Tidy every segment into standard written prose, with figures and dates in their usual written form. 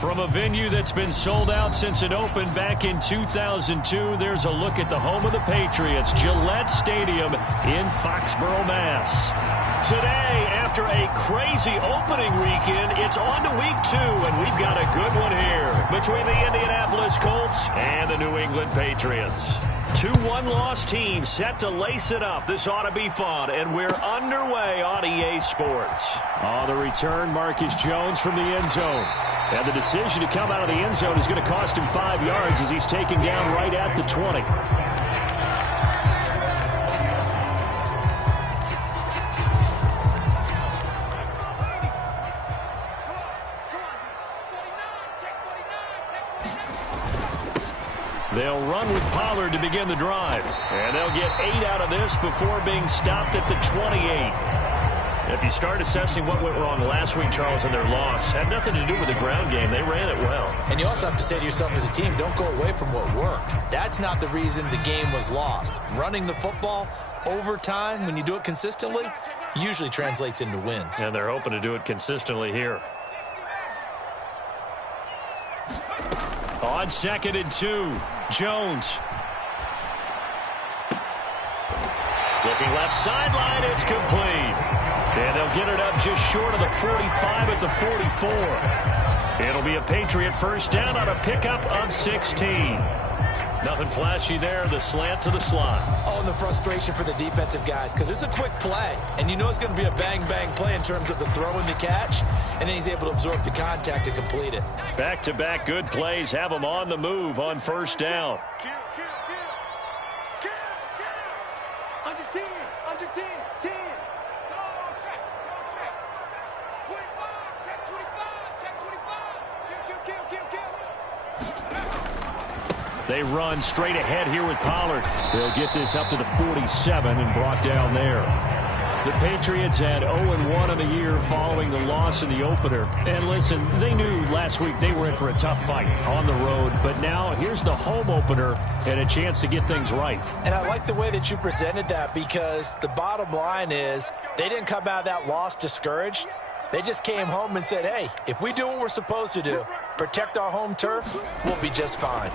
From a venue that's been sold out since it opened back in 2002, there's a look at the home of the Patriots, Gillette Stadium in Foxborough, Mass. Today, after a crazy opening weekend, it's on to week 2, and we've got a good one here between the Indianapolis Colts and the New England Patriots. 2 one-loss teams set to lace it up. This ought to be fun, and we're underway on EA Sports. On the return, Marcus Jones from the end zone. And the decision to come out of the end zone is going to cost him 5 yards as he's taken down right at the 20. They'll run with Pollard to begin the drive. And they'll get 8 out of this before being stopped at the 28. If you start assessing what went wrong last week, Charles, in their loss, had nothing to do with the ground game. They ran it well. And you also have to say to yourself as a team, don't go away from what worked. That's not the reason the game was lost. Running the football over time, when you do it consistently, usually translates into wins. And they're hoping to do it consistently here. On 2nd and 2, Jones. Looking left sideline, it's complete. And they'll get it up just short of the 45 at the 44. It'll be a Patriot first down on a pickup of 16. Nothing flashy there, the slant to the slot. Oh, and the frustration for the defensive guys, because it's a quick play. And you know it's going to be a bang-bang play in terms of the throw and the catch. And then he's able to absorb the contact to complete it. Back-to-back good plays have him on the move on first down. Under 10, under 10, 10. Go, check, 25, check 25, check 25. Kill. They run straight ahead here with Pollard. They'll get this up to the 47 and brought down there. The Patriots had 0-1 in the year following the loss in the opener. And listen, they knew last week they were in for a tough fight on the road. But now here's the home opener and a chance to get things right. And I like the way that you presented that, because the bottom line is they didn't come out of that loss discouraged. They just came home and said, hey, if we do what we're supposed to do, protect our home turf, we'll be just fine.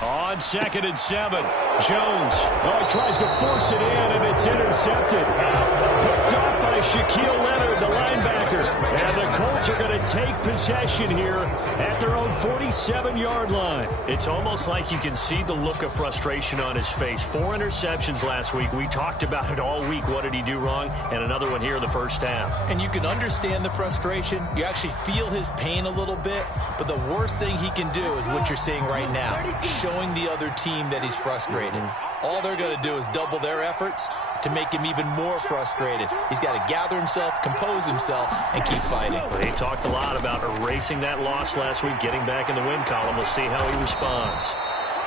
On 2nd and 7, Jones. Oh, he tries to force it in, and it's intercepted. Picked off by Shaquille Leonard, the linebacker. And the Colts are going to take possession here at their own 47-yard line. It's almost like you can see the look of frustration on his face. 4 interceptions last week. We talked about it all week. What did he do wrong? And another one here in the first half. And you can understand the frustration. You actually feel his pain a little bit. But the worst thing he can do is what you're seeing right now. Showing the other team that he's frustrated. All they're going to do is double their efforts to make him even more frustrated. He's got to gather himself, compose himself, and keep fighting. Well, he talked a lot about erasing that loss last week, getting back in the win column. We'll see how he responds.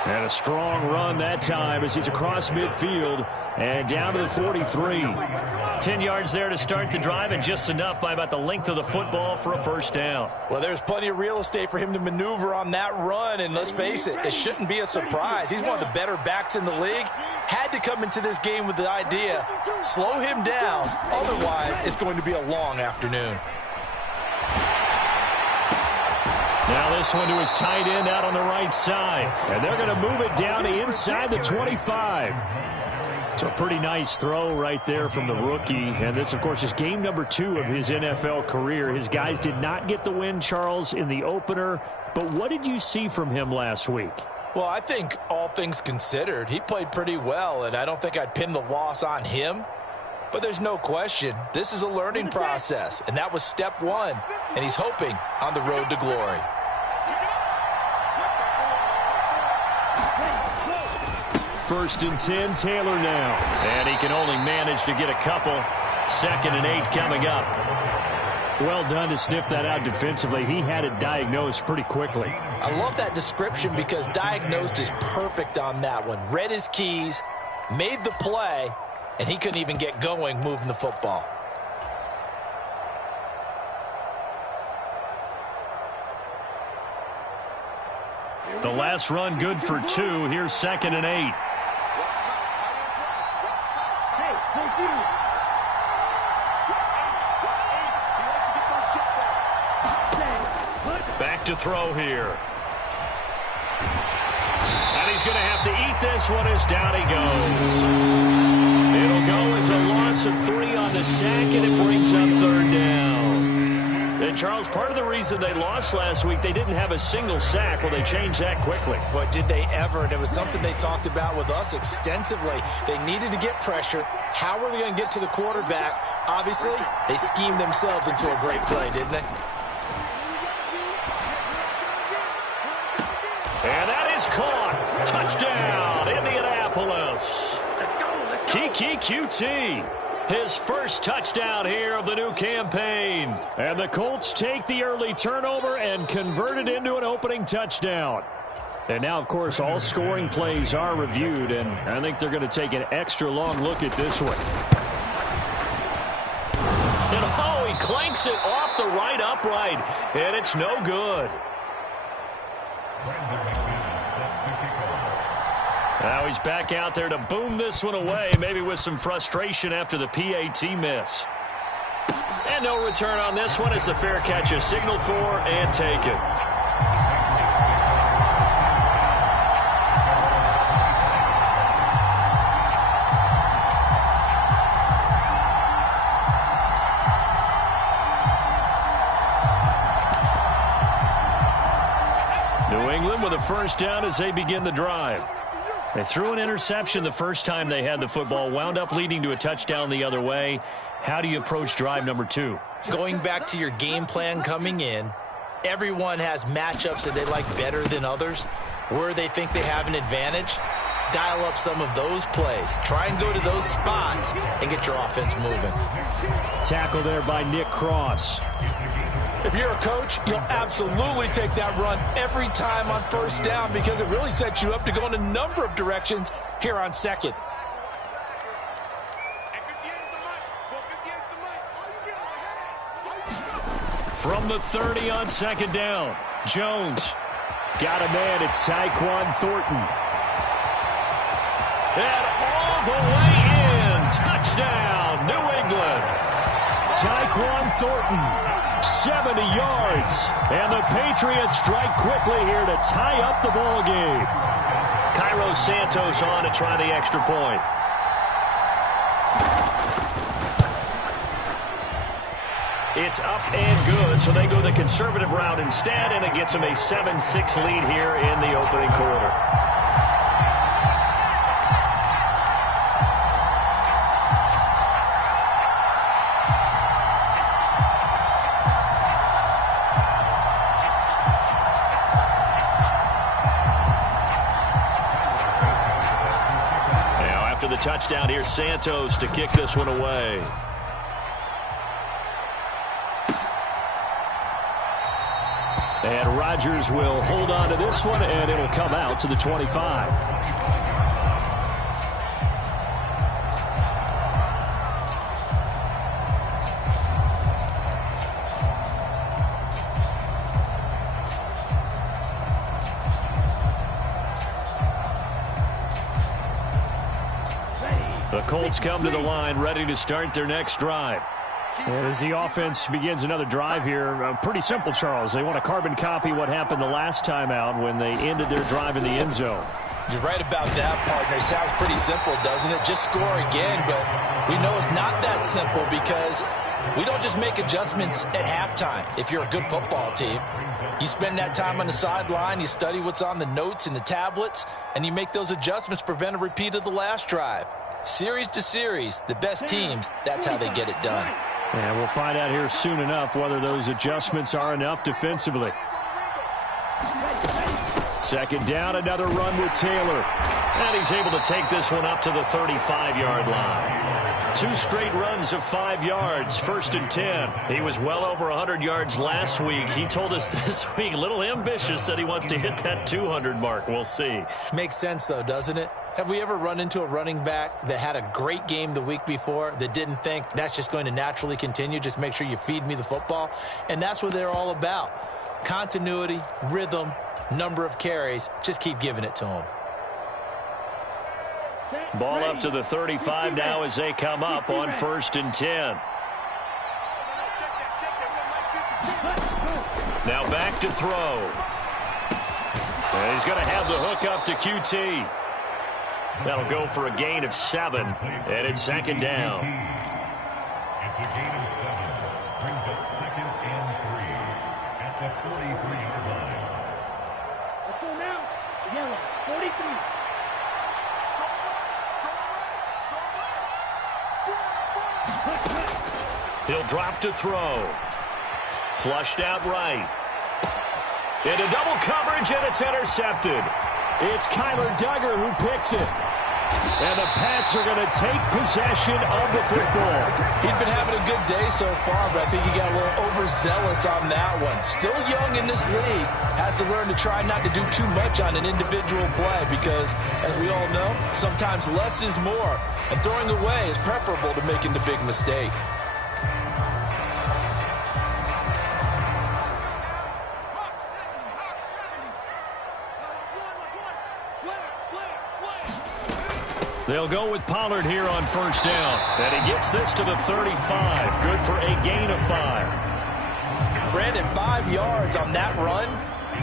And a strong run that time as he's across midfield and down to the 43. 10 yards there to start the drive, and just enough by about the length of the football for a first down. Well, there's plenty of real estate for him to maneuver on that run, and let's face it, it shouldn't be a surprise. He's one of the better backs in the league. Had to come into this game with the idea, slow him down, otherwise it's going to be a long afternoon. Now this one to his tight end out on the right side. And they're going to move it down to inside the 25. It's a pretty nice throw right there from the rookie. And this, of course, is game number 2 of his NFL career. His guys did not get the win, Charles, in the opener. But what did you see from him last week? Well, I think all things considered, he played pretty well, and I don't think I'd pin the loss on him. But there's no question, this is a learning process, and that was step 1, and he's hoping on the road to glory. First and 10, Taylor now. And he can only manage to get a couple. 2nd and 8 coming up. Well done to sniff that out defensively. He had it diagnosed pretty quickly. I love that description because diagnosed is perfect on that one. Read his keys, made the play, and he couldn't even get going moving the football. The last run good for 2. Here's 2nd and 8. Back back to throw here. And he's going to have to eat this one as down he goes. It'll go as a loss of 3 on the sack, and it brings up 3rd down. And, Charles, part of the reason they lost last week, they didn't have a single sack. Well, they changed that quickly. But did they ever? And it was something they talked about with us extensively. They needed to get pressure. How were they going to get to the quarterback? Obviously, they schemed themselves into a great play, didn't they? And that is caught. Touchdown, Indianapolis. Keke Coutee. His first touchdown here of the new campaign. And the Colts take the early turnover and convert it into an opening touchdown. And now, of course, all scoring plays are reviewed, and I think they're going to take an extra long look at this one. And, oh, he clanks it off the right upright, and it's no good. Now he's back out there to boom this one away, maybe with some frustration after the PAT miss. And no return on this one as the fair catch is signaled for and taken. New England with a first down as they begin the drive. They threw an interception the first time they had the football, wound up leading to a touchdown the other way. How do you approach drive number 2? Going back to your game plan coming in, everyone has matchups that they like better than others. Where they think they have an advantage, dial up some of those plays. Try and go to those spots and get your offense moving. Tackle there by Nick Cross. If you're a coach, you'll absolutely take that run every time on first down because it really sets you up to go in a number of directions here on second. From the 30 on second down, Jones. Got a man, it's Tyquan Thornton. And all the way in, touchdown, New England. Tyquan Thornton. 70 yards, and the Patriots strike quickly here to tie up the ball game. Cairo Santos on to try the extra point. It's up and good, so they go the conservative route instead, and it gets them a 7-6 lead here in the opening quarter. The touchdown here, Santos to kick this one away. And Rodgers will hold on to this one, and it'll come out to the 25. The Colts come to the line, ready to start their next drive. And as the offense begins another drive here, pretty simple, Charles. They want to carbon copy what happened the last time out when they ended their drive in the end zone. You're right about that, partner. It sounds pretty simple, doesn't it? Just score again, but we know it's not that simple because we don't just make adjustments at halftime. If you're a good football team, you spend that time on the sideline, you study what's on the notes and the tablets, and you make those adjustments, prevent a repeat of the last drive. Series to series, the best teams, that's how they get it done. And we'll find out here soon enough whether those adjustments are enough defensively. Second down, another run with Taylor. And he's able to take this one up to the 35-yard line. 2 straight runs of 5 yards, 1st and 10. He was well over 100 yards last week. He told us this week, a little ambitious, that he wants to hit that 200 mark. We'll see. Makes sense, though, doesn't it? Have we ever run into a running back that had a great game the week before that didn't think that's just going to naturally continue? Just make sure you feed me the football. And that's what they're all about. Continuity, rhythm, number of carries. Just keep giving it to them. Ball up to the 35 now as they come up on 1st and 10. Now back to throw. And he's going to have the hook up to QT. That'll go for a gain of 7, and it's second down. It's a gain of 7. Brings up 2nd and 3 at the 43-yard line. Let's go now. Yellow, 43. He'll drop to throw. Flushed out right. Into double coverage, and it's intercepted. It's Kyler Duggar who picks it. And the Pats are going to take possession of the football. He'd been having a good day so far, but I think he got a little overzealous on that one. Still young in this league. Has to learn to try not to do too much on an individual play because, as we all know, sometimes less is more. And throwing away is preferable to making the big mistake. They'll go with Pollard here on first down. And he gets this to the 35. Good for a gain of 5. Brandon, 5 yards on that run.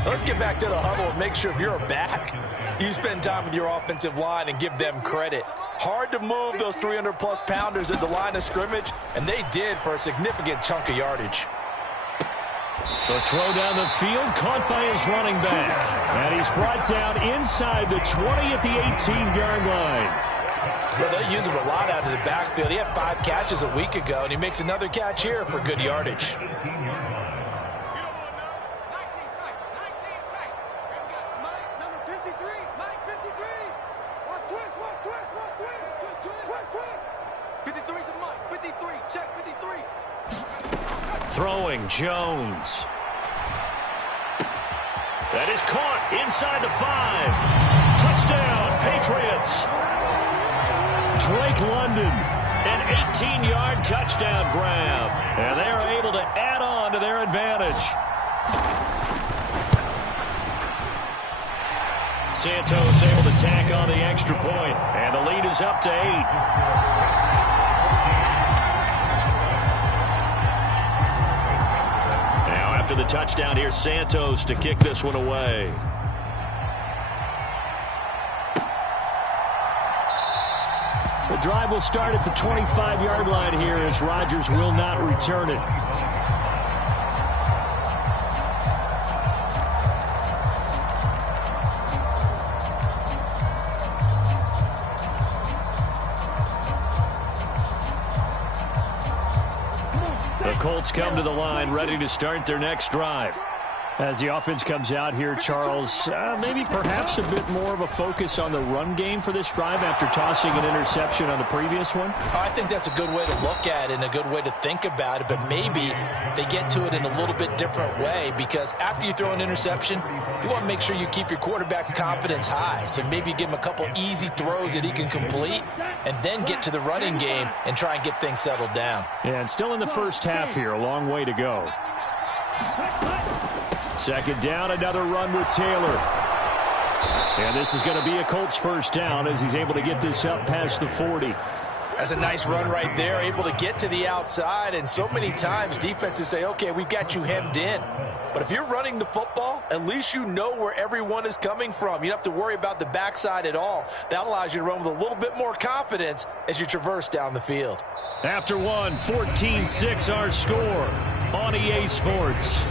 Let's get back to the huddle and make sure if you're a back, you spend time with your offensive line and give them credit. Hard to move those 300-plus pounders at the line of scrimmage, and they did for a significant chunk of yardage. The throw down the field, caught by his running back. And he's brought down inside the 20 at the 18-yard line. Well, they use him a lot out of the backfield. He had 5 catches a week ago, and he makes another catch here for good yardage. Throwing Jones. That is caught inside the 5. Touchdown, Patriots. Drake London, an 18-yard touchdown grab. And they are able to add on to their advantage. Santos able to tack on the extra point. And the lead is up to 8. After the touchdown, here's Santos to kick this one away. The drive will start at the 25-yard line here as Rodgers will not return it. The Colts come to the line, ready to start their next drive. As the offense comes out here, Charles, maybe perhaps a bit more of a focus on the run game for this drive after tossing an interception on the previous one? I think that's a good way to look at it and a good way to think about it, but maybe they get to it in a little bit different way because after you throw an interception, you want to make sure you keep your quarterback's confidence high. So maybe give him a couple easy throws that he can complete and then get to the running game and try and get things settled down. Yeah, and still in the first half here, a long way to go. Second down, another run with Taylor. And this is going to be a Colts first down as he's able to get this up past the 40. That's a nice run right there, able to get to the outside. And so many times defenses say, okay, we've got you hemmed in. But if you're running the football, at least you know where everyone is coming from. You don't have to worry about the backside at all. That allows you to run with a little bit more confidence as you traverse down the field. After one, 14-6 our score on EA Sports.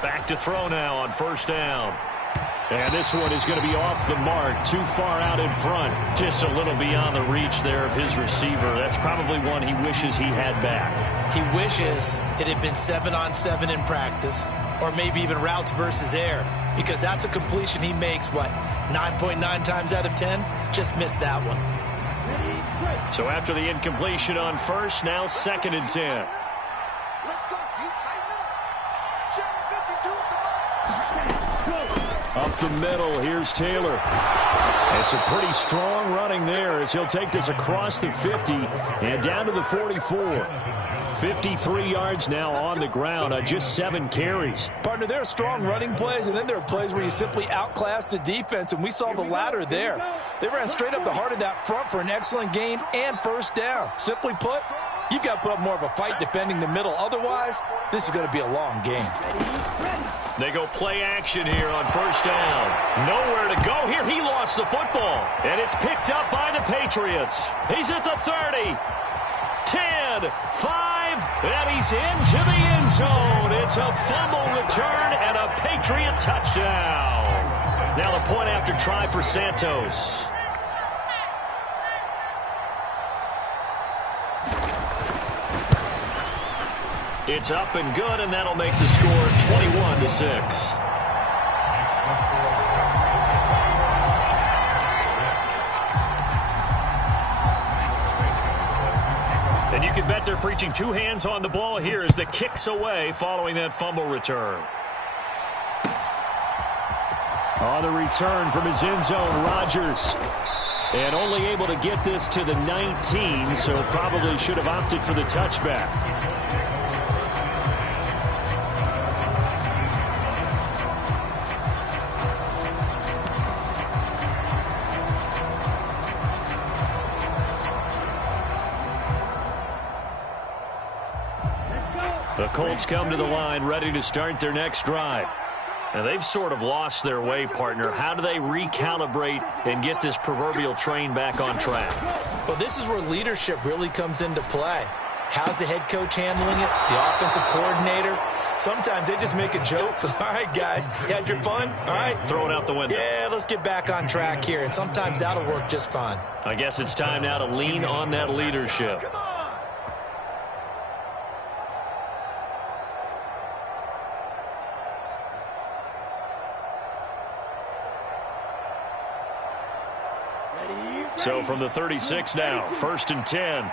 Back to throw now on first down. And this one is going to be off the mark, too far out in front. Just a little beyond the reach there of his receiver. That's probably one he wishes he had back. He wishes it had been 7-on-7 in practice, or maybe even routes versus air, because that's a completion he makes, 9.9 times out of 10? Just missed that one. So after the incompletion on first, now 2nd and 10. Let's go. You tighten up. Check 52 at the line. Up the middle, here's Taylor. It's a pretty strong running there as he'll take this across the 50 and down to the 44. 53 yards now on the ground on just 7 carries. Partner, there are strong running plays, and then there are plays where you simply outclass the defense, and we saw the latter there. They ran straight up the heart of that front for an excellent gain and first down. Simply put, you've got to put up more of a fight defending the middle. Otherwise, this is going to be a long game. They go play action here on first down. Nowhere to go here. He lost the football. And it's picked up by the Patriots. He's at the 30. 10, 5, and he's into the end zone. It's a fumble return and a Patriot touchdown. Now the point after try for Santos. It's up and good, and that'll make the score 21-6. And you can bet they're preaching 2 hands on the ball here as the kick's away following that fumble return. On the return from his end zone, Rodgers. And only able to get this to the 19, so probably should have opted for the touchback. The Colts come to the line ready to start their next drive. Now they've sort of lost their way, partner. How do they recalibrate and get this proverbial train back on track? Well, this is where leadership really comes into play. How's the head coach handling it? The offensive coordinator? Sometimes they just make a joke. All right, guys, you had your fun? All right. Throw it out the window. Yeah, let's get back on track here. And sometimes that'll work just fine. I guess it's time now to lean on that leadership. So from the 36 now, 1st and 10.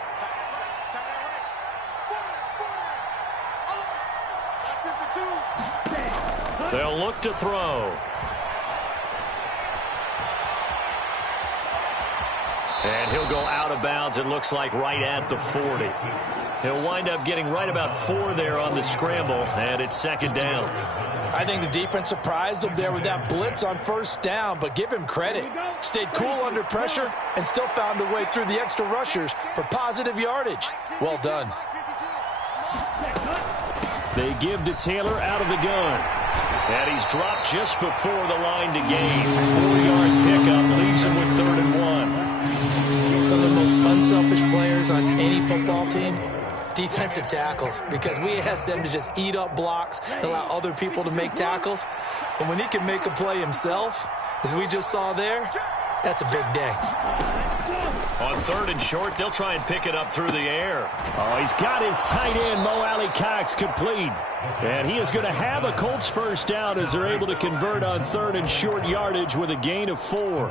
They'll look to throw. And he'll go out of bounds, it looks like, right at the 40. He'll wind up getting right about 4 there on the scramble, and it's 2nd down. I think the defense surprised him there with that blitz on first down, but give him credit. Stayed cool under pressure and still found a way through the extra rushers for positive yardage. Well done. They give to Taylor out of the gun. And he's dropped just before the line to gain. 4-yard pickup leaves him with 3rd and 1. Some of the most unselfish players on any football team, defensive tackles, because we ask them to just eat up blocks and allow other people to make tackles. And when he can make a play himself, as we just saw there, that's a big day. On 3rd and short, they'll try and pick it up through the air. Oh, he's got his tight end, Mo Alley-Cox, complete. And he is going to have a Colts first down as they're able to convert on 3rd and short yardage with a gain of 4.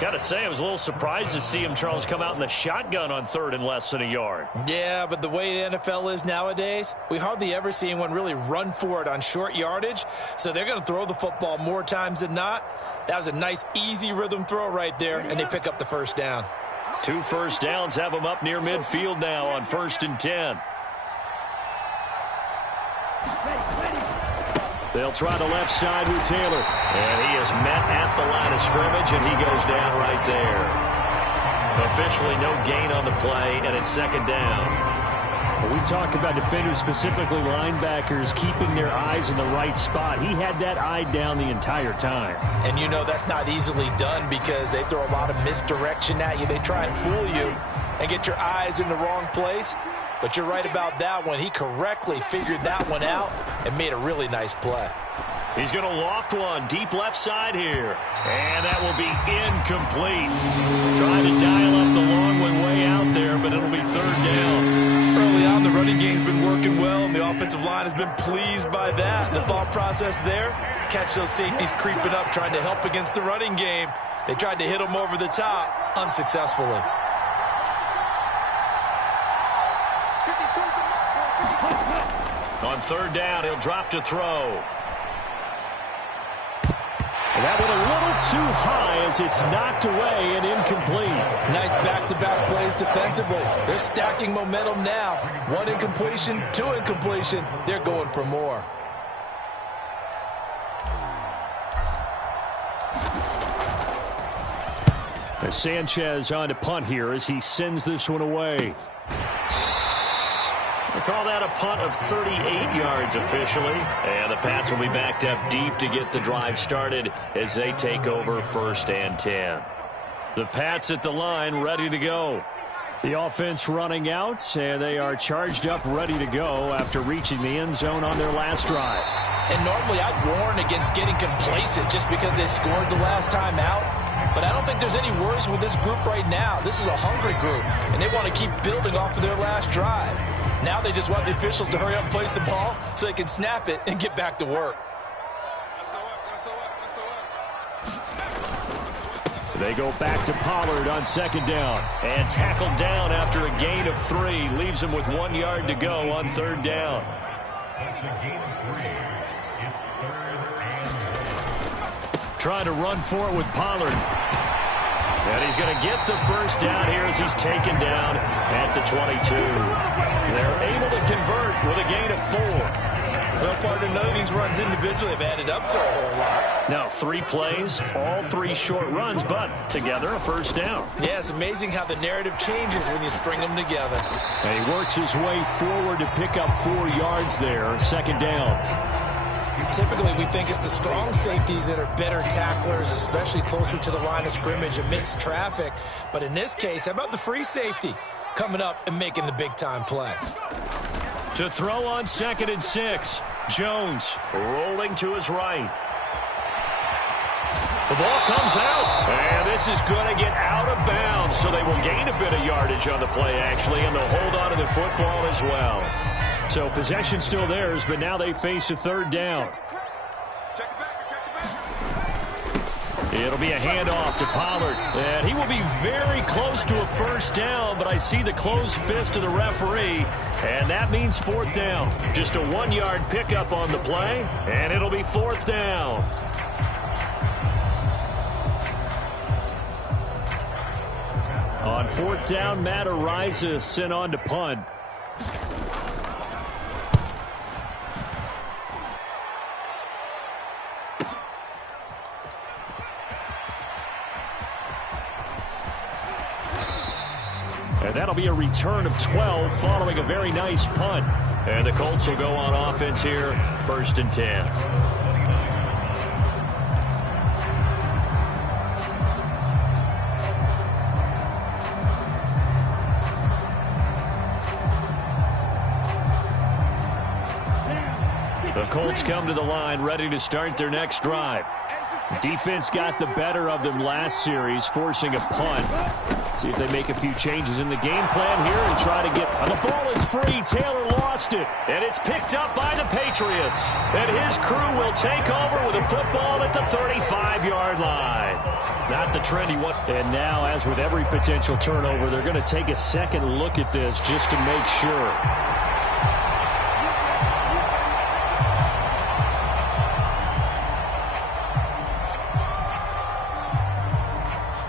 Got to say, I was a little surprised to see him, Charles, come out in the shotgun on 3rd and less than a yard. Yeah, but the way the NFL is nowadays, we hardly ever see anyone really run for it on short yardage. So they're going to throw the football more times than not. That was a nice, easy rhythm throw right there, and they pick up the first down. 2 first downs have them up near midfield now on 1st and 10. They'll try the left side with Taylor. And he is met at the line of scrimmage, and he goes down right there. Officially no gain on the play, and it's 2nd down. We talk about defenders, specifically linebackers, keeping their eyes in the right spot. He had that eye down the entire time. And you know that's not easily done because they throw a lot of misdirection at you. They try and fool you and get your eyes in the wrong place. But you're right about that one. He correctly figured that one out and made a really nice play. He's going to loft one deep left side here. And that will be incomplete. Trying to dial up the long one way out there, but it'll be 3rd down. Early on, the running game's been working well, and the offensive line has been pleased by that. The thought process there, catch those safeties creeping up, trying to help against the running game. They tried to hit them over the top, unsuccessfully. On 3rd down, he'll drop to throw. That went a little too high as it's knocked away and incomplete. Nice back-to-back plays defensively. They're stacking momentum now. 1 incompletion, 2 incompletion. They're going for more. As Sanchez on to punt here as he sends this one away. They call that a punt of 38 yards officially. And the Pats will be backed up deep to get the drive started as they take over 1st and 10. The Pats at the line ready to go. The offense running out, and they are charged up ready to go after reaching the end zone on their last drive. And normally I'd warn against getting complacent just because they scored the last time out. But I don't think there's any worries with this group right now. This is a hungry group, and they want to keep building off of their last drive. Now they just want the officials to hurry up and place the ball so they can snap it and get back to work. They go back to Pollard on 2nd down. And tackled down after a gain of 3. Leaves him with 1 yard to go on 3rd down. That's a gain of 3. It's 3rd and 1. Trying to run for it with Pollard. And he's going to get the 1st down here as he's taken down at the 22. They're able to convert with a gain of 4. Well, partner, none of these runs individually have added up to a whole lot. Now 3 plays, all 3 short runs, but together a 1st down. Yeah, it's amazing how the narrative changes when you string them together. And he works his way forward to pick up 4 yards there, 2nd down. Typically, we think it's the strong safeties that are better tacklers, especially closer to the line of scrimmage amidst traffic. But in this case, how about the free safety coming up and making the big-time play? To throw on 2nd and 6. Jones rolling to his right. The ball comes out, and this is going to get out of bounds, so they will gain a bit of yardage on the play, actually, and they'll hold on to the football as well. So possession still theirs, but now they face a 3rd down. It'll be a handoff to Pollard, and he will be very close to a 1st down, but I see the closed fist of the referee, and that means 4th down. Just a 1-yard pickup on the play, and it'll be 4th down. On 4th down, Matt Araiza sent on to punt. And that'll be a return of 12 following a very nice punt. And the Colts will go on offense here, 1st and 10. The Colts come to the line ready to start their next drive. Defense got the better of them last series, forcing a punt. See if they make a few changes in the game plan here and try to get... The ball is free. Taylor lost it. And it's picked up by the Patriots. And his crew will take over with a football at the 35-yard line. Not the trend he wants. And now, as with every potential turnover, they're going to take a second look at this just to make sure.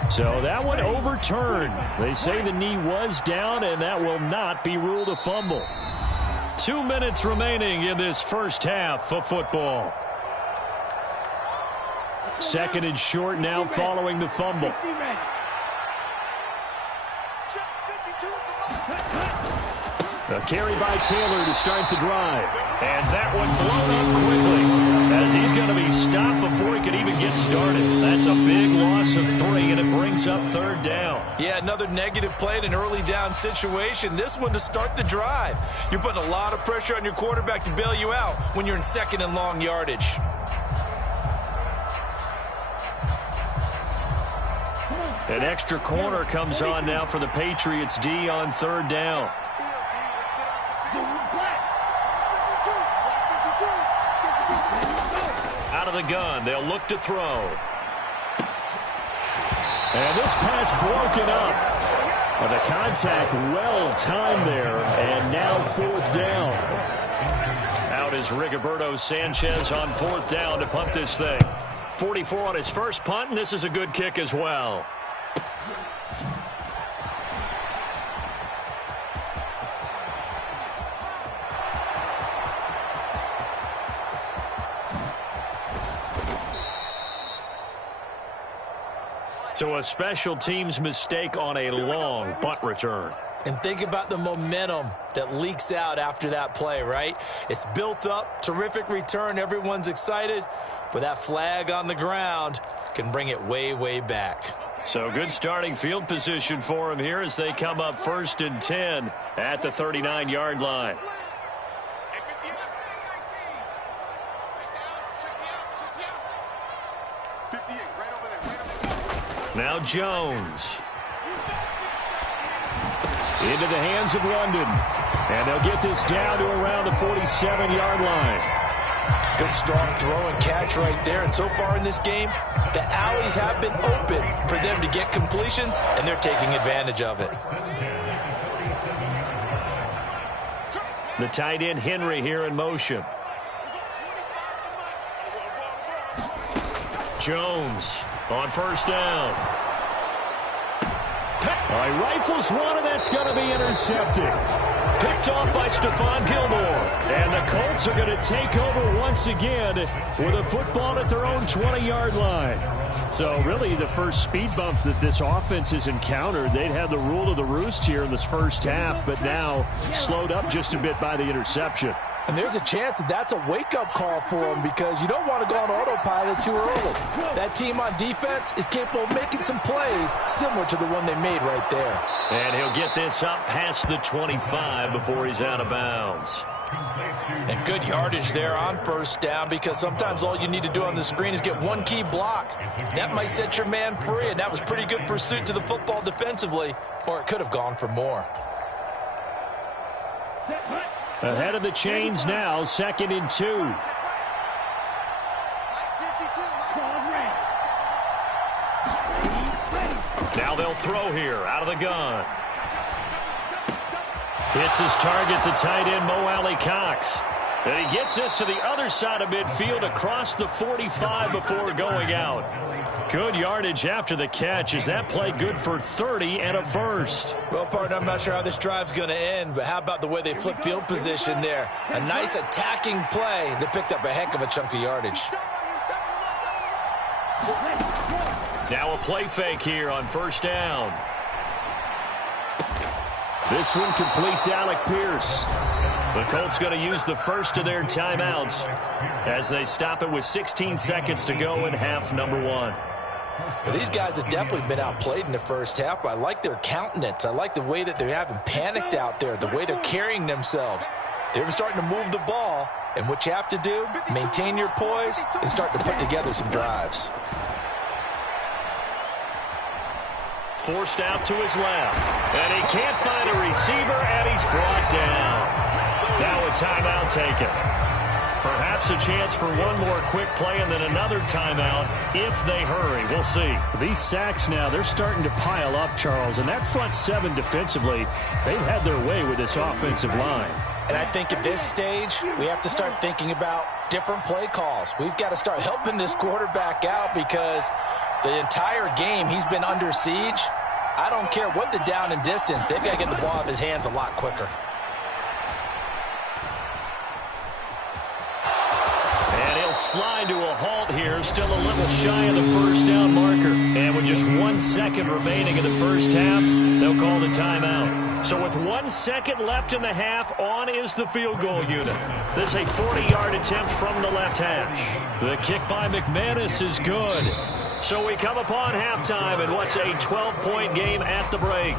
So that one overturned. They say the knee was down, and that will not be ruled a fumble. 2 minutes remaining in this 1st half of football. 2nd and short now following the fumble. A carry by Taylor to start the drive. And that one blown up quickly as he's going to be stopped before he could even get started. That's a big loss of 3, and it brings up 3rd down. Yeah, another negative play in an early down situation. This one to start the drive. You're putting a lot of pressure on your quarterback to bail you out when you're in 2nd and long yardage. An extra corner comes on now for the Patriots D on 3rd down. Out of the gun, they'll look to throw. And this pass broken up. The contact well timed there, and now 4th down. Out is Rigoberto Sanchez on 4th down to punt this thing. 44 on his first punt, and this is a good kick as well. So a special teams mistake on a long punt return. And think about the momentum that leaks out after that play, right? It's built up, terrific return, everyone's excited, but that flag on the ground can bring it way, way back. So good starting field position for him here as they come up 1st and 10 at the 39-yard line. Now Jones. Into the hands of London. And they'll get this down to around the 47-yard line. Good strong throw and catch right there. And so far in this game, the alleys have been open for them to get completions, and they're taking advantage of it. The tight end Henry here in motion. Jones on 1st down. He rifles one, and that's going to be intercepted. Picked off by Stephon Gilmore. And the Colts are going to take over once again with a football at their own 20-yard line. So really the first speed bump that this offense has encountered, they'd had the rule of the roost here in this first half, but now slowed up just a bit by the interception. And there's a chance that that's a wake-up call for them because you don't want to go on autopilot too early. That team on defense is capable of making some plays similar to the one they made right there. And he'll get this up past the 25 before he's out of bounds. And good yardage there on 1st down because sometimes all you need to do on the screen is get one key block. That might set your man free, and that was pretty good pursuit to the football defensively, or it could have gone for more. Ahead of the chains now, 2nd and 2. Now they'll throw here out of the gun. Hits his target, the tight end, Mo Alley-Cox. And he gets this to the other side of midfield across the 45 before going out. Good yardage after the catch. Is that play good for 30 and a first? Well, partner, I'm not sure how this drive's going to end, but how about the way they flip field position there? A nice attacking play that picked up a heck of a chunk of yardage. Now a play fake here on 1st down. This one completes Alec Pierce. The Colts going to use the first of their timeouts as they stop it with 16 seconds to go in half number 1. Well, these guys have definitely been outplayed in the first half. I like their countenance. I like the way that they haven't panicked out there, the way they're carrying themselves. They're starting to move the ball, and what you have to do, maintain your poise and start to put together some drives. Forced out to his left, and he can't find a receiver, and he's brought down. Now a timeout taken. Perhaps a chance for one more quick play and then another timeout if they hurry. We'll see. These sacks now, they're starting to pile up, Charles. And that front 7 defensively, they've had their way with this offensive line. And I think at this stage, we have to start thinking about different play calls. We've got to start helping this quarterback out because the entire game he's been under siege. I don't care what the down and distance. They've got to get the ball out of his hands a lot quicker. Slide to a halt here, still a little shy of the 1st down marker. And with just 1 second remaining in the first half, they'll call the timeout. So with 1 second left in the half, on is the field goal unit. This is a 40-yard attempt from the left hash. The kick by McManus is good. So we come upon halftime in what's a 12-point game at the break.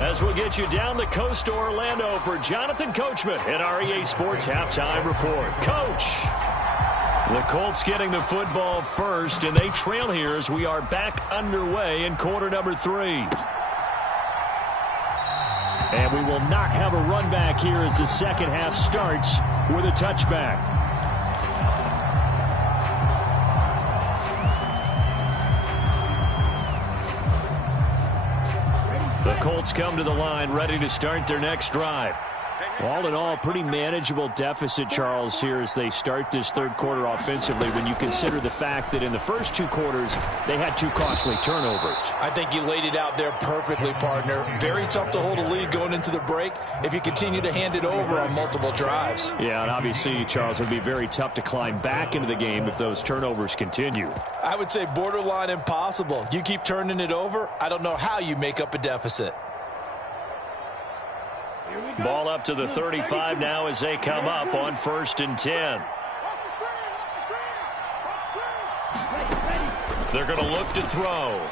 As we'll get you down the coast to Orlando for Jonathan Coachman at our EA Sports Halftime Report. Coach! The Colts getting the football first, and they trail here as we are back underway in quarter number 3. And we will not have a run back here as the second half starts with a touchback. The Colts come to the line ready to start their next drive. All in all, pretty manageable deficit, Charles, here as they start this third quarter offensively when you consider the fact that in the first two quarters they had two costly turnovers. I think you laid it out there perfectly, partner. Very tough to hold a lead going into the break if you continue to hand it over on multiple drives. Yeah, and obviously, Charles, it would be very tough to climb back into the game if those turnovers continue. I would say borderline impossible. You keep turning it over, I don't know how you make up a deficit. Ball up to the 35 now as they come up on 1st and 10. They're going to look to throw.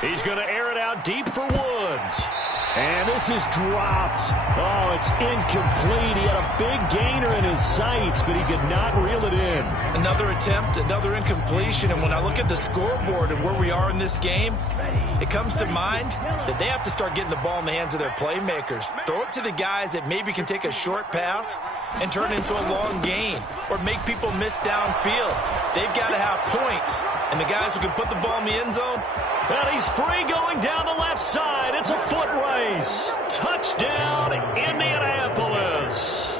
He's going to air it out deep for Woods. And this is dropped. Oh, it's incomplete. He had a big gainer in his sights, but he could not reel it in. Another attempt, another incompletion, and when I look at the scoreboard and where we are in this game, it comes to mind that they have to start getting the ball in the hands of their playmakers. Throw it to the guys that maybe can take a short pass and turn it into a long gain or make people miss downfield. They've got to have points, and the guys who can put the ball in the end zone. And he's free going down the left side. It's a foot race. Touchdown, Indianapolis.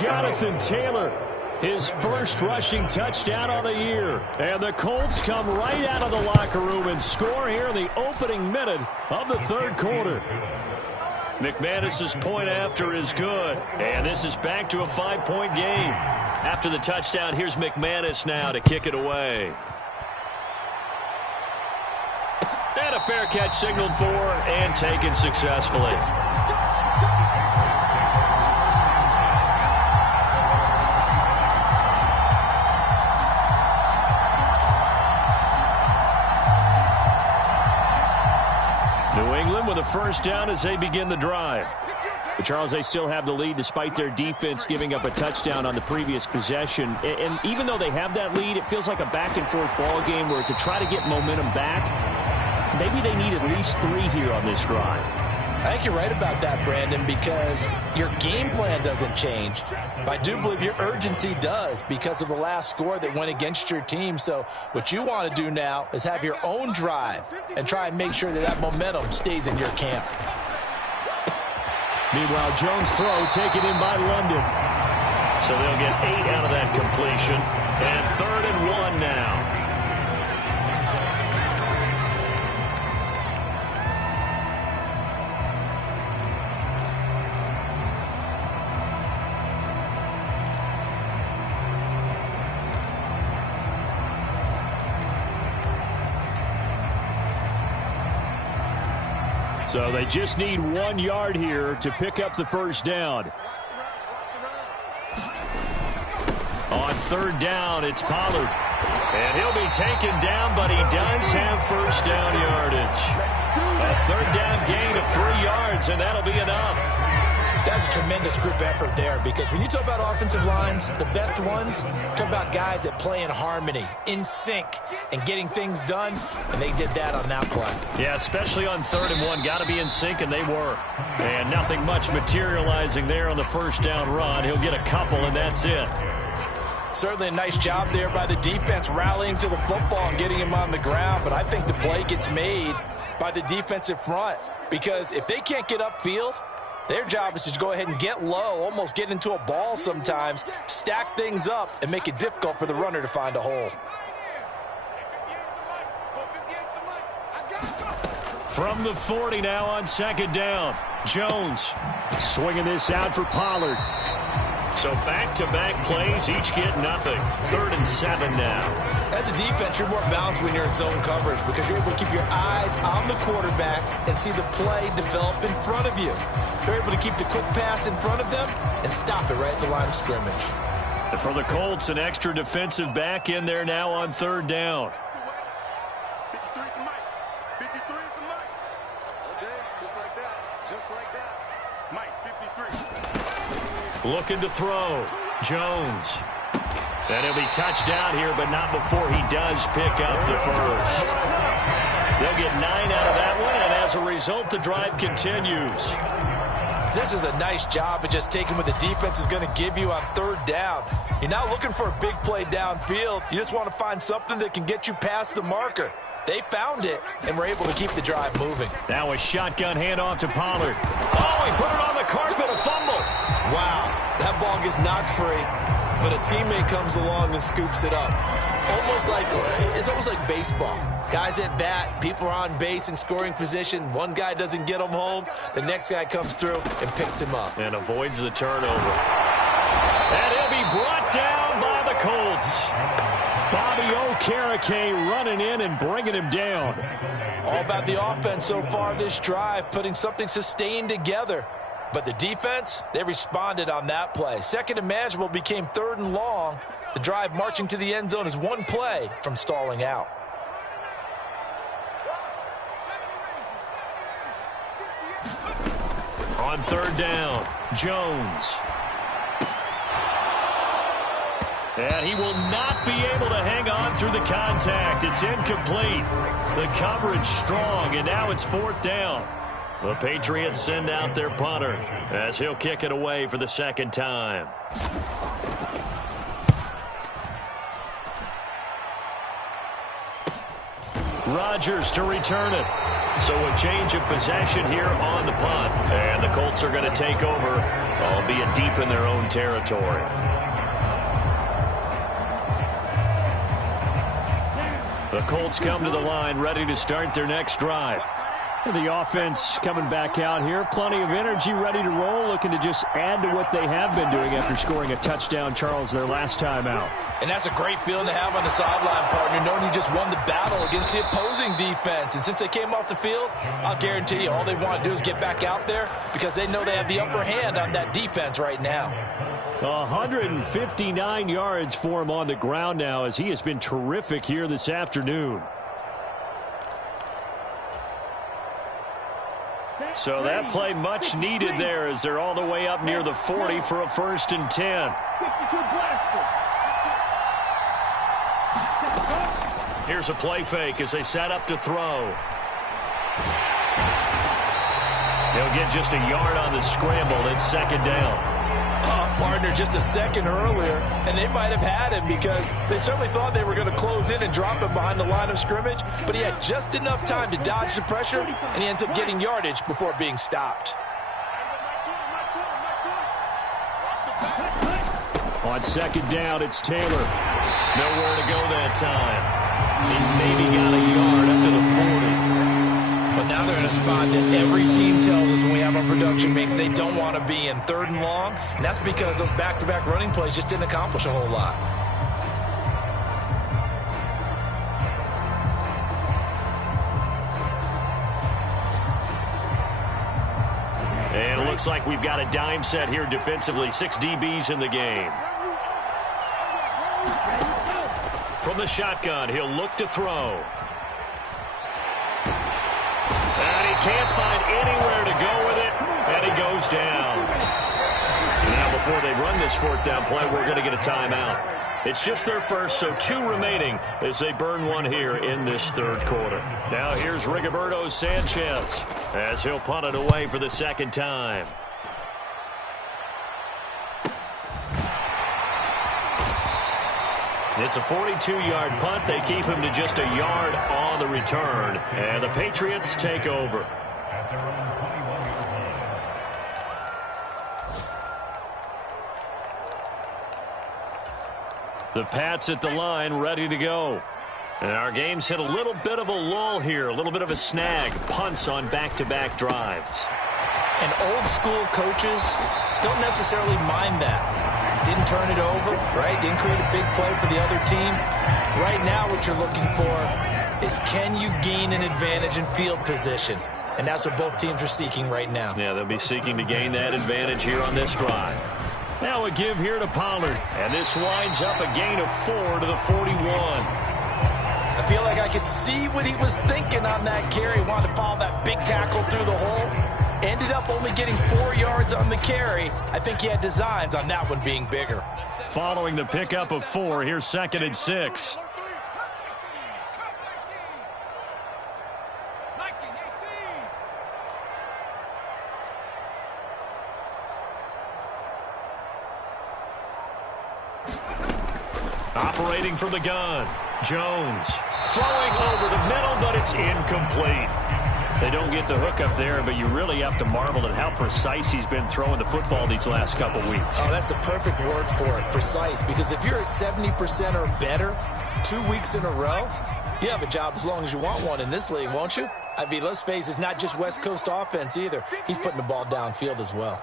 Jonathan Taylor, his first rushing touchdown on the year. And the Colts come right out of the locker room and score here in the opening minute of the third quarter. McManus's point after is good. And this is back to a 5-point game. After the touchdown, here's McManus now to kick it away. And a fair catch signaled for and taken successfully. New England with a first down as they begin the drive. But Charles, they still have the lead despite their defense giving up a touchdown on the previous possession. And even though they have that lead, it feels like a back-and-forth ball game where to try to get momentum back, maybe they need at least 3 here on this drive. I think you're right about that, Brandon, because your game plan doesn't change. But I do believe your urgency does because of the last score that went against your team. So what you want to do now is have your own drive and try and make sure that that momentum stays in your camp. Meanwhile, Jones' throw taken in by London. So they'll get 8 out of that completion. And 3rd and 1 now. So they just need 1 yard here to pick up the first down. On 3rd down, it's Pollard. And he'll be taken down, but he does have first down yardage. A 3rd down gain of 3 yards, and that'll be enough. That's a tremendous group effort there because when you talk about offensive lines, the best ones, talk about guys that play in harmony, in sync, and getting things done, and they did that on that play. Yeah, especially on 3rd and 1. Got to be in sync, and they were. And nothing much materializing there on the first down run. He'll get a couple, and that's it. Certainly a nice job there by the defense rallying to the football and getting him on the ground, but I think the play gets made by the defensive front because if they can't get upfield, their job is to go ahead and get low, almost get into a ball sometimes, stack things up, and make it difficult for the runner to find a hole. From the 40 now on 2nd down. Jones swinging this out for Pollard. So back-to-back plays, each get nothing. 3rd and 7 now. As a defense, you're more balanced when you're in zone coverage because you're able to keep your eyes on the quarterback and see the play develop in front of you. You're able to keep the quick pass in front of them and stop it right at the line of scrimmage. And for the Colts, an extra defensive back in there now on 3rd down. 53 is the mic. 53 is the mic. All day, just like that. Just like that. Mike, 53. Looking to throw. Jones. And he'll be touched down here, but not before he does pick up the first. They'll get 9 out of that one, and as a result, the drive continues. This is a nice job of just taking what the defense is going to give you on 3rd down. You're not looking for a big play downfield. You just want to find something that can get you past the marker. They found it and were able to keep the drive moving. Now a shotgun handoff to Pollard. Oh, he put it on the carpet. A ball gets knocked free, but a teammate comes along and scoops it up. It's almost like baseball. Guys at bat, people are on base in scoring position. One guy doesn't get him home. The next guy comes through and picks him up. And avoids the turnover. And he'll be brought down by the Colts. Bobby Okereke running in and bringing him down. All about the offense so far this drive, putting something sustained together. But the defense, they responded on that play. Second and manageable became third and long. The drive marching to the end zone is one play from stalling out. On third down, Jones. And he will not be able to hang on through the contact. It's incomplete. The coverage strong, and now it's fourth down. The Patriots send out their punter as he'll kick it away for the second time. Rodgers to return it. So a change of possession here on the punt. And the Colts are going to take over, albeit deep in their own territory. The Colts come to the line, ready to start their next drive. The offense coming back out here. Plenty of energy, ready to roll, looking to just add to what they have been doing after scoring a touchdown, Charles, their last time out. And that's a great feeling to have on the sideline, partner, knowing you just won the battle against the opposing defense. And since they came off the field, I'll guarantee you all they want to do is get back out there because they know they have the upper hand on that defense right now. 159 yards for him on the ground now as he has been terrific here this afternoon. So that play much needed there as they're all the way up near the 40 for a 1st and 10. Here's a play fake as they set up to throw. He'll get just a yard on the scramble. It's second down. Partner, just a second earlier, and they might have had him because they certainly thought they were going to close in and drop him behind the line of scrimmage, but he had just enough time to dodge the pressure, and he ends up getting yardage before being stopped. On second down, it's Taylor. Nowhere to go that time. He maybe got a yard up to the 40. But now they're in a spot that every team tells us when we have our production mix they don't want to be in, third and long. And that's because those back-to-back running plays just didn't accomplish a whole lot. And it looks like we've got a dime set here defensively. 6 DBs in the game. From the shotgun, he'll look to throw. And he can't find anywhere to go with it, and he goes down. Now, before they run this fourth down play, we're going to get a timeout. It's just their first, so 2 remaining as they burn one here in this third quarter. Now here's Rigoberto Sanchez as he'll punt it away for the second time. It's a 42-yard punt. They keep him to just a yard on the return. And the Patriots take over. At their own 21-yard line. The Pats at the line, ready to go. And our game's hit a little bit of a lull here, a little bit of a snag. Punts on back-to-back drives. And old-school coaches don't necessarily mind that. Didn't turn it over, right? Didn't create a big play for the other team. Right now what you're looking for is can you gain an advantage in field position? And that's what both teams are seeking right now. Yeah, they'll be seeking to gain that advantage here on this drive. Now a give here to Pollard. And this winds up a gain of 4 to the 41. I feel like I could see what he was thinking on that carry. Wanted to follow that big tackle through the hole. Ended up only getting 4 yards on the carry. I think he had designs on that one being bigger. Following the pickup of 4, here's 2nd and 6. Operating from the gun, Jones throwing over the middle, but it's incomplete. They don't get the hook up there, but you really have to marvel at how precise he's been throwing the football these last couple weeks. Oh, that's the perfect word for it, precise, because if you're at 70% or better 2 weeks in a row, you have a job as long as you want one in this league, won't you? I mean, let's face it, it's not just West Coast offense either. He's putting the ball downfield as well.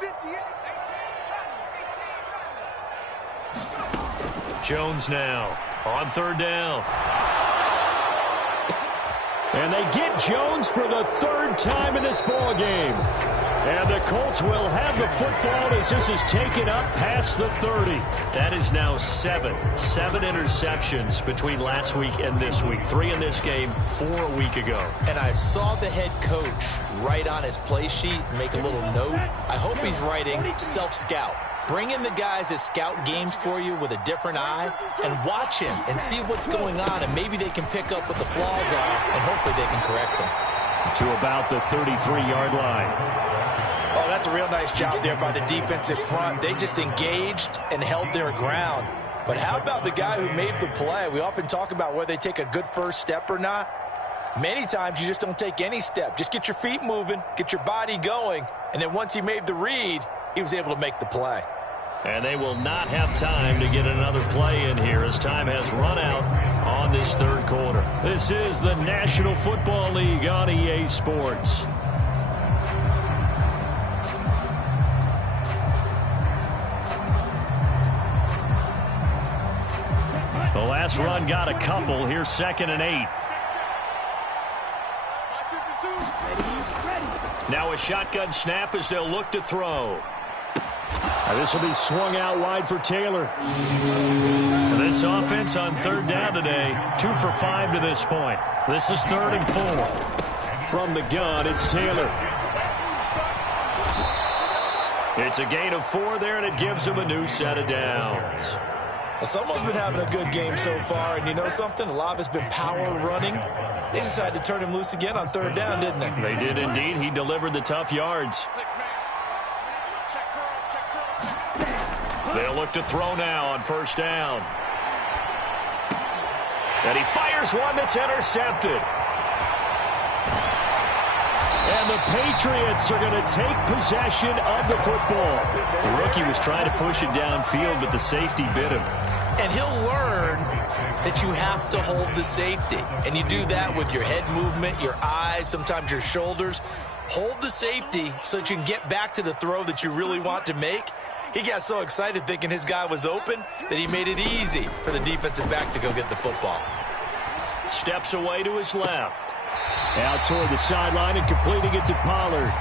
Jones now on third down. And they get Jones for the third time in this ball game. And the Colts will have the football as this is taken up past the 30. That is now seven interceptions between last week and this week. 3 in this game, 4 a week ago. And I saw the head coach write on his play sheet, make a little note. I hope he's writing self-scout. Bring in the guys that scout games for you with a different eye and watch him and see what's going on, and maybe they can pick up what the flaws are, and hopefully they can correct them. To about the 33-yard line. Oh, that's a real nice job there by the defensive front. They just engaged and held their ground. But how about the guy who made the play? We often talk about whether they take a good first step or not. Many times you just don't take any step. Just get your feet moving, get your body going, and then once he made the read, he was able to make the play. And they will not have time to get another play in here as time has run out on this third quarter. This is the National Football League on EA Sports. The last run got a couple. Here's 2nd and 8. Now a shotgun snap as they'll look to throw. This will be swung out wide for Taylor. This offense on third down today, 2 for 5 to this point. This is 3rd and 4. From the gun, it's Taylor. It's a gain of 4 there, and it gives him a new set of downs. Well, someone's been having a good game so far, and you know something? A lot of it's been power running. They decided to turn him loose again on third down, didn't they? They did indeed. He delivered the tough yards. They'll look to throw now on first down. And he fires one that's intercepted. And the Patriots are going to take possession of the football. The rookie was trying to push it downfield, but the safety bit him. And he'll learn that you have to hold the safety. And you do that with your head movement, your eyes, sometimes your shoulders. Hold the safety so that you can get back to the throw that you really want to make. He got so excited thinking his guy was open that he made it easy for the defensive back to go get the football. Steps away to his left. Out toward the sideline and completing it to Pollard.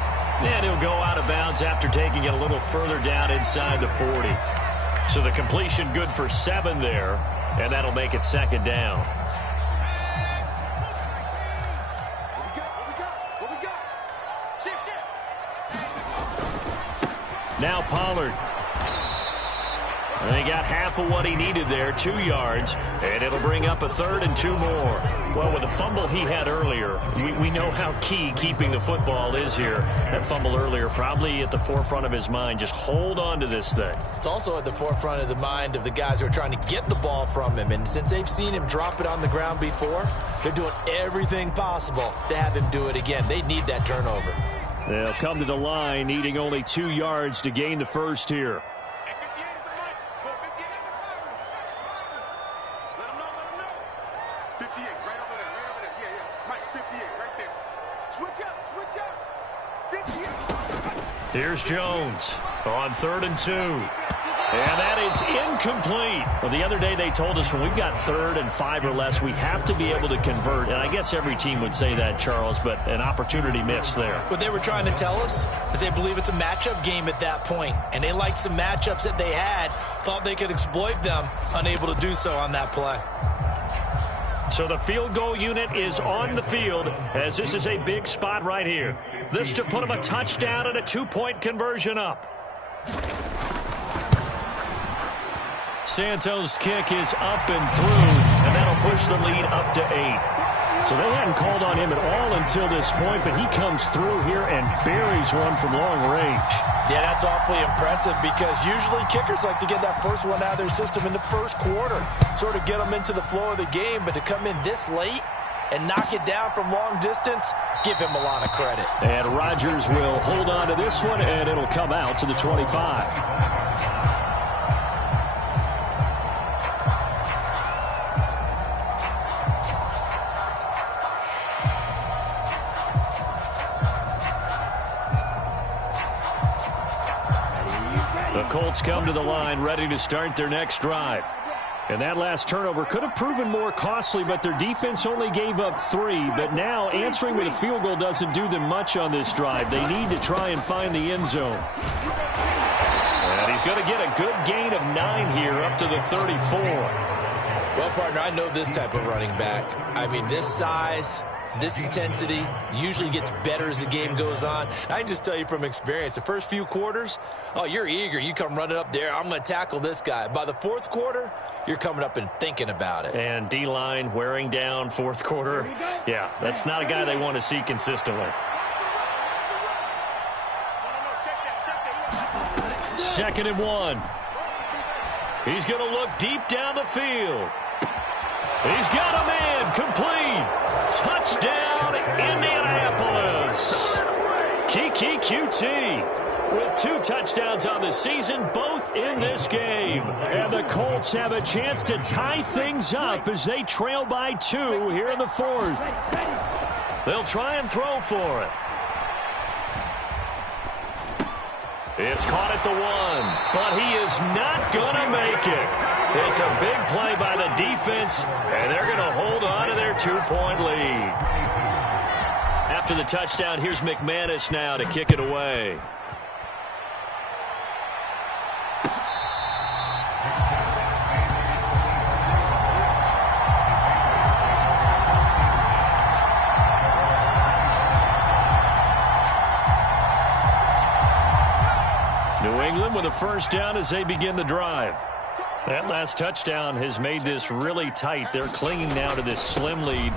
And he'll go out of bounds after taking it a little further down inside the 40. So the completion good for 7 there, and that'll make it 2nd down. Now Pollard. And he got half of what he needed there, 2 yards, and it'll bring up a 3rd and 2 more. Well, with the fumble he had earlier, we know how key keeping the football is here. That fumble earlier probably at the forefront of his mind. Just hold on to this thing. It's also at the forefront of the mind of the guys who are trying to get the ball from him. And since they've seen him drop it on the ground before, they're doing everything possible to have him do it again. They need that turnover. They'll come to the line, needing only 2 yards to gain the first here. Here's Jones on 3rd and 2. And that is incomplete. Well, the other day they told us when we've got 3rd and 5 or less, we have to be able to convert. And I guess every team would say that, Charles, but an opportunity missed there. What they were trying to tell us is they believe it's a matchup game at that point. And they liked some matchups that they had, thought they could exploit them, unable to do so on that play. So the field goal unit is on the field as this is a big spot right here. This to put them a touchdown and a 2-point conversion up. Santos' kick is up and through, and that'll push the lead up to 8. So they hadn't called on him at all until this point, but he comes through here and buries one from long range. Yeah, that's awfully impressive because usually kickers like to get that first one out of their system in the first quarter, sort of get them into the flow of the game, but to come in this late, and knock it down from long distance, give him a lot of credit. And Rodgers will hold on to this one, and it'll come out to the 25. The Colts come to the line ready to start their next drive. And that last turnover could have proven more costly, but their defense only gave up 3. But now answering with a field goal doesn't do them much on this drive. They need to try and find the end zone. And he's going to get a good gain of 9 here up to the 34. Well, partner, I know this type of running back. I mean, this size, this intensity usually gets better as the game goes on. I can just tell you from experience, the first few quarters, oh, you're eager. You come running up there, I'm going to tackle this guy. By the fourth quarter, you're coming up and thinking about it. And D-line wearing down fourth quarter. Yeah, that's not a guy they want to see consistently. Second and 1. He's going to look deep down the field. He's got a man complete. Touchdown, Indianapolis. Keke Coutee with 2 touchdowns on the season, both in this game. And the Colts have a chance to tie things up as they trail by 2 here in the 4th. They'll try and throw for it. It's caught at the 1, but he is not going to make it. It's a big play by the defense, and they're going to hold on to their 2-point lead. After the touchdown, here's McManus now to kick it away. New England with a first down as they begin the drive. That last touchdown has made this really tight. They're clinging now to this slim lead.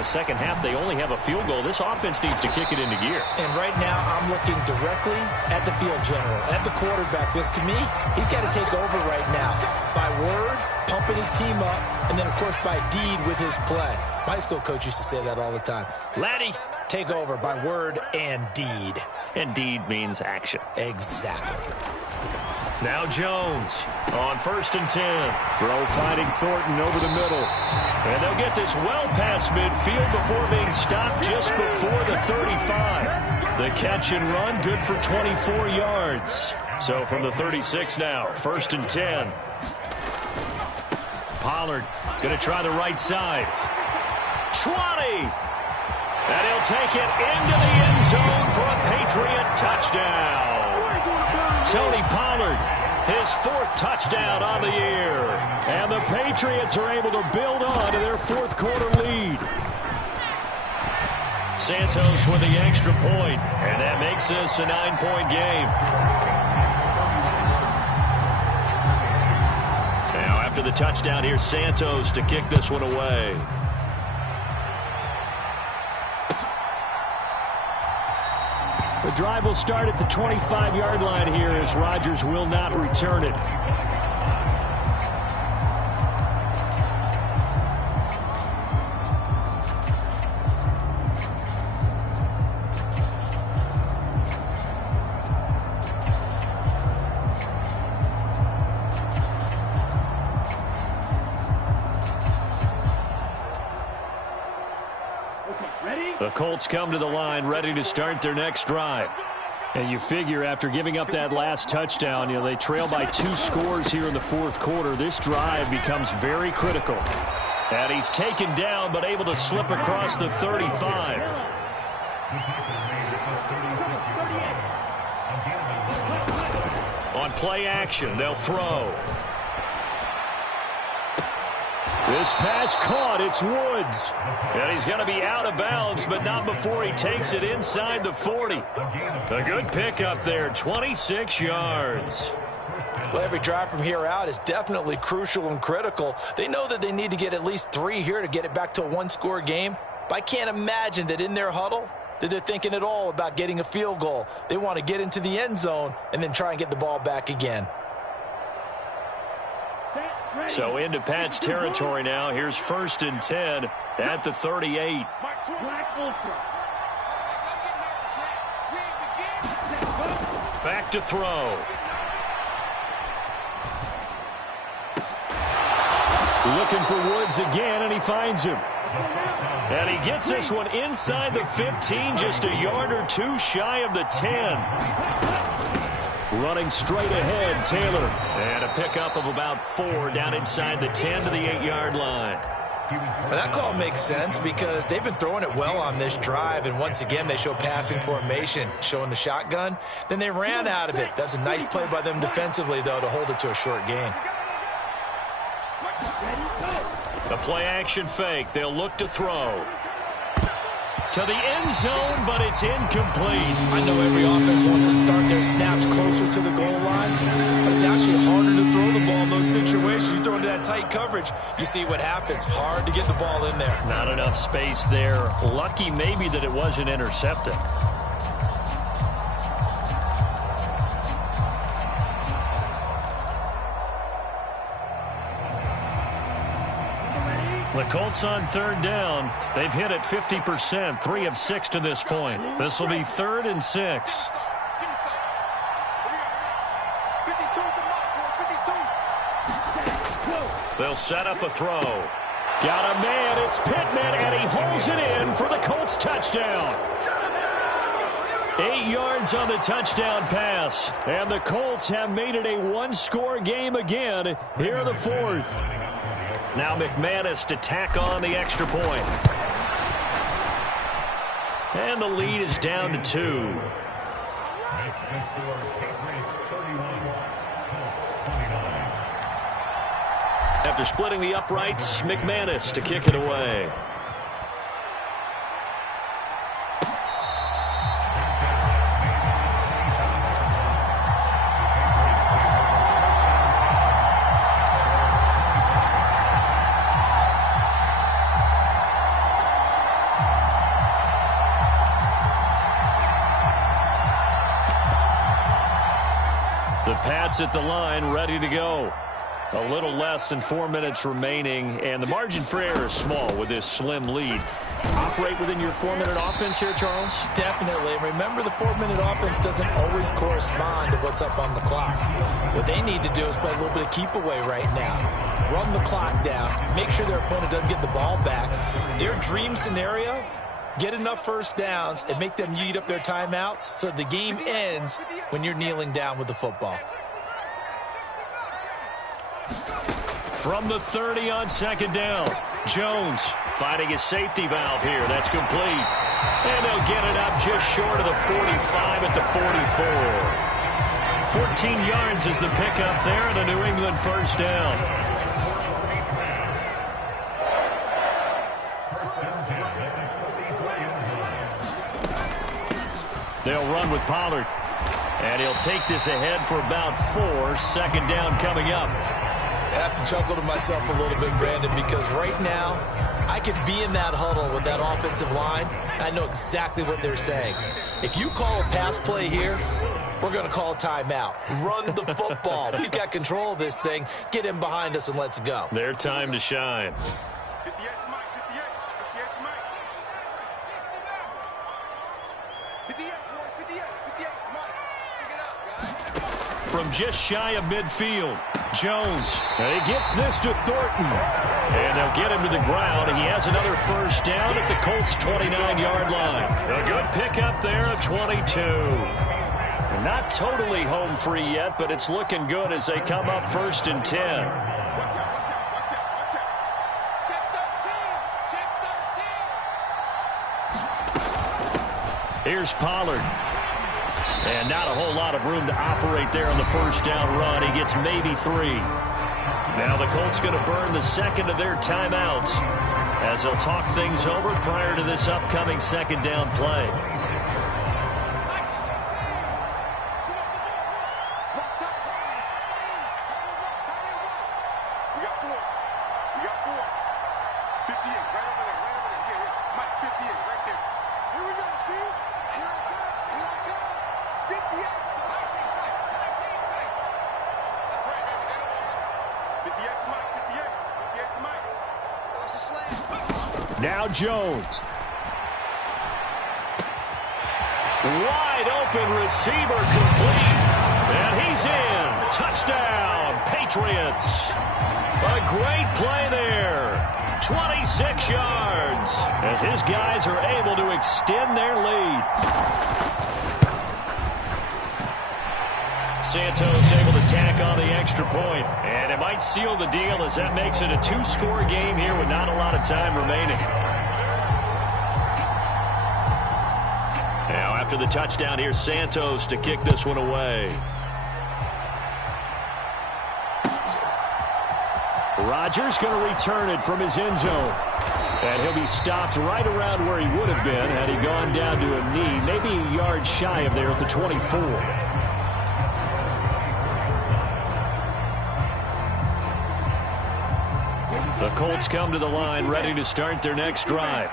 Second half, they only have a field goal. This offense needs to kick it into gear. And right now, I'm looking directly at the field general, at the quarterback, because to me, he's got to take over right now. By word, pumping his team up, and then, of course, by deed with his play. My high school coach used to say that all the time. Laddie, take over by word and deed. And deed means action. Exactly. Now Jones on 1st and 10. Throw finding Thornton over the middle. And they'll get this well past midfield before being stopped just before the 35. The catch and run good for 24 yards. So from the 36 now, 1st and 10. Pollard going to try the right side. 20. And he'll take it into the end zone for a Patriot touchdown. Tony Pollard, his 4th touchdown on the year. And the Patriots are able to build on to their 4th quarter lead. Santos with the extra point, and that makes this a 9-point game. Now after the touchdown, here's Santos to kick this one away. The drive will start at the 25-yard line here as Rodgers will not return it. The Colts come to the line ready to start their next drive. And you figure after giving up that last touchdown, they trail by 2 scores here in the 4th quarter. This drive becomes very critical. And he's taken down but able to slip across the 35. On play action, they'll throw. This pass caught. It's Woods. And he's going to be out of bounds, but not before he takes it inside the 40. A good pickup there, 26 yards. Well, every drive from here out is definitely crucial and critical. They know that they need to get at least 3 here to get it back to a 1-score game. But I can't imagine that in their huddle that they're thinking at all about getting a field goal. They want to get into the end zone and then try and get the ball back again. So into Pat's territory now. Here's 1st and 10 at the 38. Back to throw. Looking for Woods again, and he finds him. And he gets this one inside the 15, just a yard or two shy of the 10. Running straight ahead, Taylor. And a pickup of about 4 down inside the 10 to the 8-yard line. Well, that call makes sense because they've been throwing it well on this drive, and once again they show passing formation, showing the shotgun. Then they ran out of it. That's a nice play by them defensively, though, to hold it to a short gain. The play-action fake. They'll look to throw. To the end zone, but it's incomplete. I know every offense wants to start their snaps closer to the goal line, but it's actually harder to throw the ball in those situations. You throw into that tight coverage, you see what happens. Hard to get the ball in there. Not enough space there. Lucky maybe that it wasn't intercepted. The Colts on 3rd down. They've hit it 50%, 3 of 6 to this point. This will be 3rd and 6. They'll set up a throw. Got a man. It's Pittman, and he holds it in for the Colts touchdown. 8 yards on the touchdown pass. And the Colts have made it a one-score game again here in the 4th. Now McManus to tack on the extra point. And the lead is down to 2. After splitting the uprights, McManus to kick it away. Pats at the line, ready to go. A little less than 4 minutes remaining, and the margin for error is small with this slim lead. Operate within your 4-minute offense here, Charles? Definitely. And remember, the 4-minute offense doesn't always correspond to what's up on the clock. What they need to do is play a little bit of keep away right now. Run the clock down. Make sure their opponent doesn't get the ball back. Their dream scenario, get enough first downs and make them eat up their timeouts so the game ends when you're kneeling down with the football. From the 30 on 2nd down, Jones finding his safety valve here. That's complete. And they'll get it up just short of the 45 at the 44. 14 yards is the pickup there and a New England first down. They'll run with Pollard. And he'll take this ahead for about 4. 2nd down coming up. I have to chuckle to myself a little bit, Brandon, because right now I could be in that huddle with that offensive line. I know exactly what they're saying. If you call a pass play here, we're going to call a timeout. Run the football. We've got control of this thing. Get in behind us and let's go. Their time to shine. From just shy of midfield, Jones. And he gets this to Thornton. And they'll get him to the ground. He has another first down at the Colts' 29-yard line. A good pickup there of 22. Not totally home free yet, but it's looking good as they come up 1st and 10. Here's Pollard. And not a whole lot of room to operate there on the first down run. He gets maybe 3. Now the Colts going to burn the second of their timeouts as they'll talk things over prior to this upcoming 2nd down play. Now Jones. Wide open receiver complete. And he's in. Touchdown, Patriots. A great play there. 26 yards as his guys are able to extend their lead. Santos able to tack on the extra point. And it might seal the deal as that makes it a two-score game here with not a lot of time remaining. Now after the touchdown, here's Santos to kick this one away. Rodgers going to return it from his end zone. And he'll be stopped right around where he would have been had he gone down to a knee, maybe a yard shy of there at the 24. The Colts come to the line ready to start their next drive.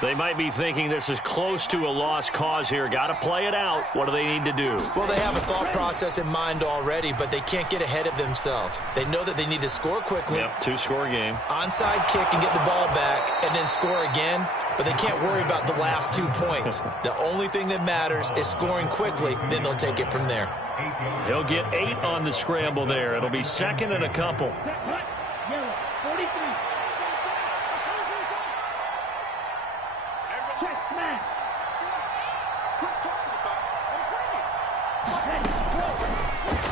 They might be thinking this is close to a lost cause here. Got to play it out. What do they need to do? Well, they have a thought process in mind already, but they can't get ahead of themselves. They know that they need to score quickly. Yep, two-score game. Onside kick and get the ball back and then score again, but they can't worry about the last 2 points. The only thing that matters is scoring quickly, then they'll take it from there. He'll get 8 on the scramble there. It'll be second and a couple.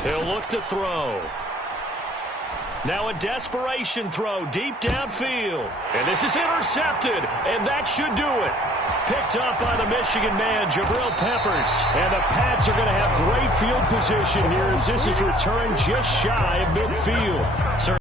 He'll look to throw. Now a desperation throw deep downfield. And this is intercepted, and that should do it. Picked up by the Michigan man, Jabril Peppers. And the Pats are going to have great field position here as this is returned just shy of midfield.